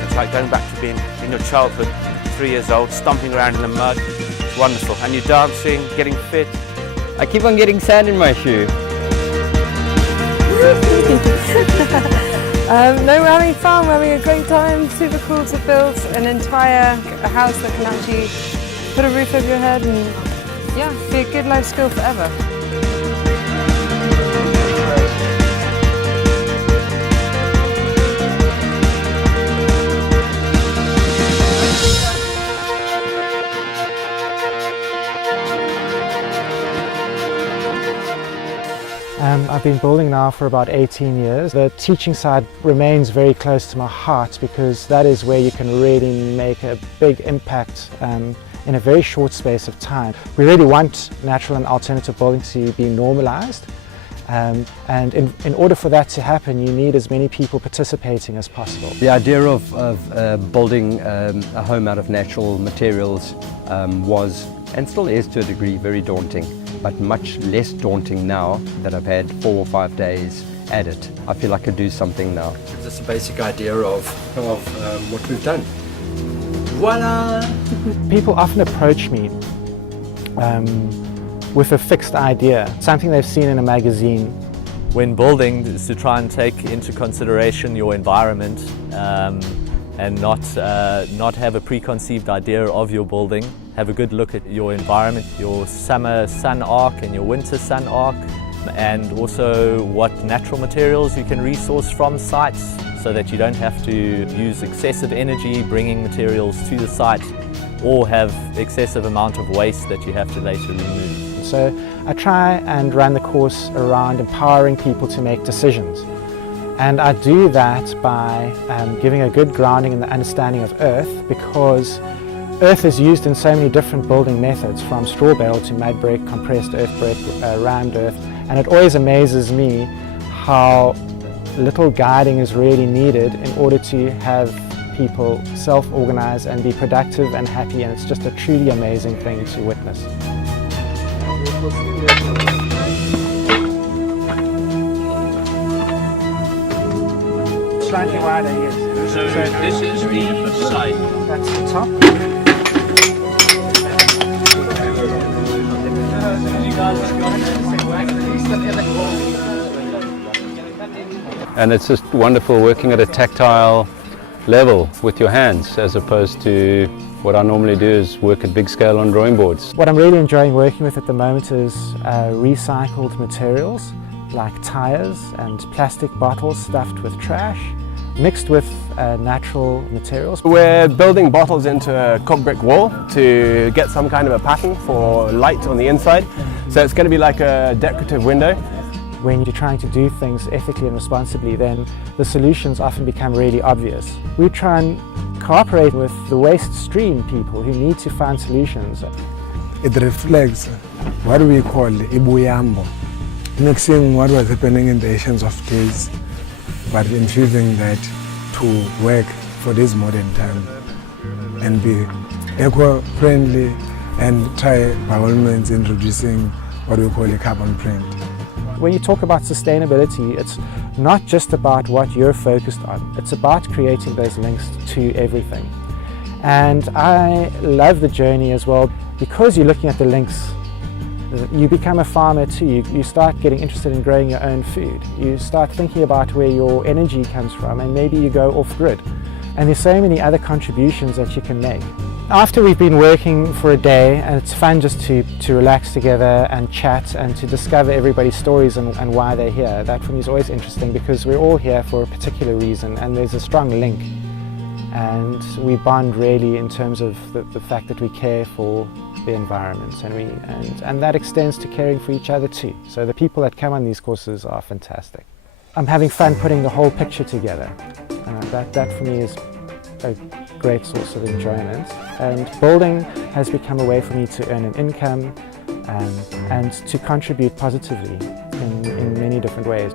It's like going back to being in your childhood, 3 years old, stomping around in the mud. It's wonderful. And you're dancing, getting fit. I keep on getting sand in my shoe. No, we're having fun, we're having a great time. Super cool to build an entire house that can actually put a roof over your head and yeah, be a good life skill forever. I've been building now for about 18 years. The teaching side remains very close to my heart because that is where you can really make a big impact in a very short space of time. We really want natural and alternative building to be normalized, and in order for that to happen you need as many people participating as possible. The idea of building a home out of natural materials was, and still is to a degree, very daunting, but much less daunting now that I've had 4 or 5 days at it. I feel I could do something now. Gives us a basic idea of what we've done. Voila! People often approach me with a fixed idea, something they've seen in a magazine. When building is to try and take into consideration your environment and not have a preconceived idea of your building. Have a good look at your environment, your summer sun arc and your winter sun arc, and also what natural materials you can resource from sites so that you don't have to use excessive energy bringing materials to the site or have excessive amount of waste that you have to later remove. So I try and run the course around empowering people to make decisions. And I do that by giving a good grounding in the understanding of earth, because earth is used in so many different building methods, from straw bale to mud brick, compressed earth brick, rammed earth, and it always amazes me how little guiding is really needed in order to have people self-organize and be productive and happy, and it's just a truly amazing thing to witness. Slightly wider, yes. So this is the side. That's the top. And it's just wonderful working at a tactile level with your hands, as opposed to what I normally do is work at big scale on drawing boards. What I'm really enjoying working with at the moment is recycled materials like tires and plastic bottles stuffed with trash, mixed with natural materials. We're building bottles into a cob brick wall to get some kind of a pattern for light on the inside. So it's going to be like a decorative window. When you're trying to do things ethically and responsibly, then the solutions often become really obvious. We try and cooperate with the waste stream people who need to find solutions. It reflects what we call ibuyambo, mixing what was happening in the ancients of days, but infusing that to work for this modern time and be eco-friendly, and try by all means introducing what we call a carbon print. When you talk about sustainability, it's not just about what you're focused on, it's about creating those links to everything. And I love the journey as well, because you're looking at the links. You become a farmer too. You start getting interested in growing your own food. You start thinking about where your energy comes from, and maybe you go off grid. And there's so many other contributions that you can make. After we've been working for a day, and it's fun just to relax together and chat and to discover everybody's stories and why they're here. That for me is always interesting, because we're all here for a particular reason and there's a strong link and we bond really in terms of the fact that we care for the environment, and that extends to caring for each other too. So the people that come on these courses are fantastic. I'm having fun putting the whole picture together. That for me is a great source of enjoyment, and building has become a way for me to earn an income and to contribute positively in many different ways.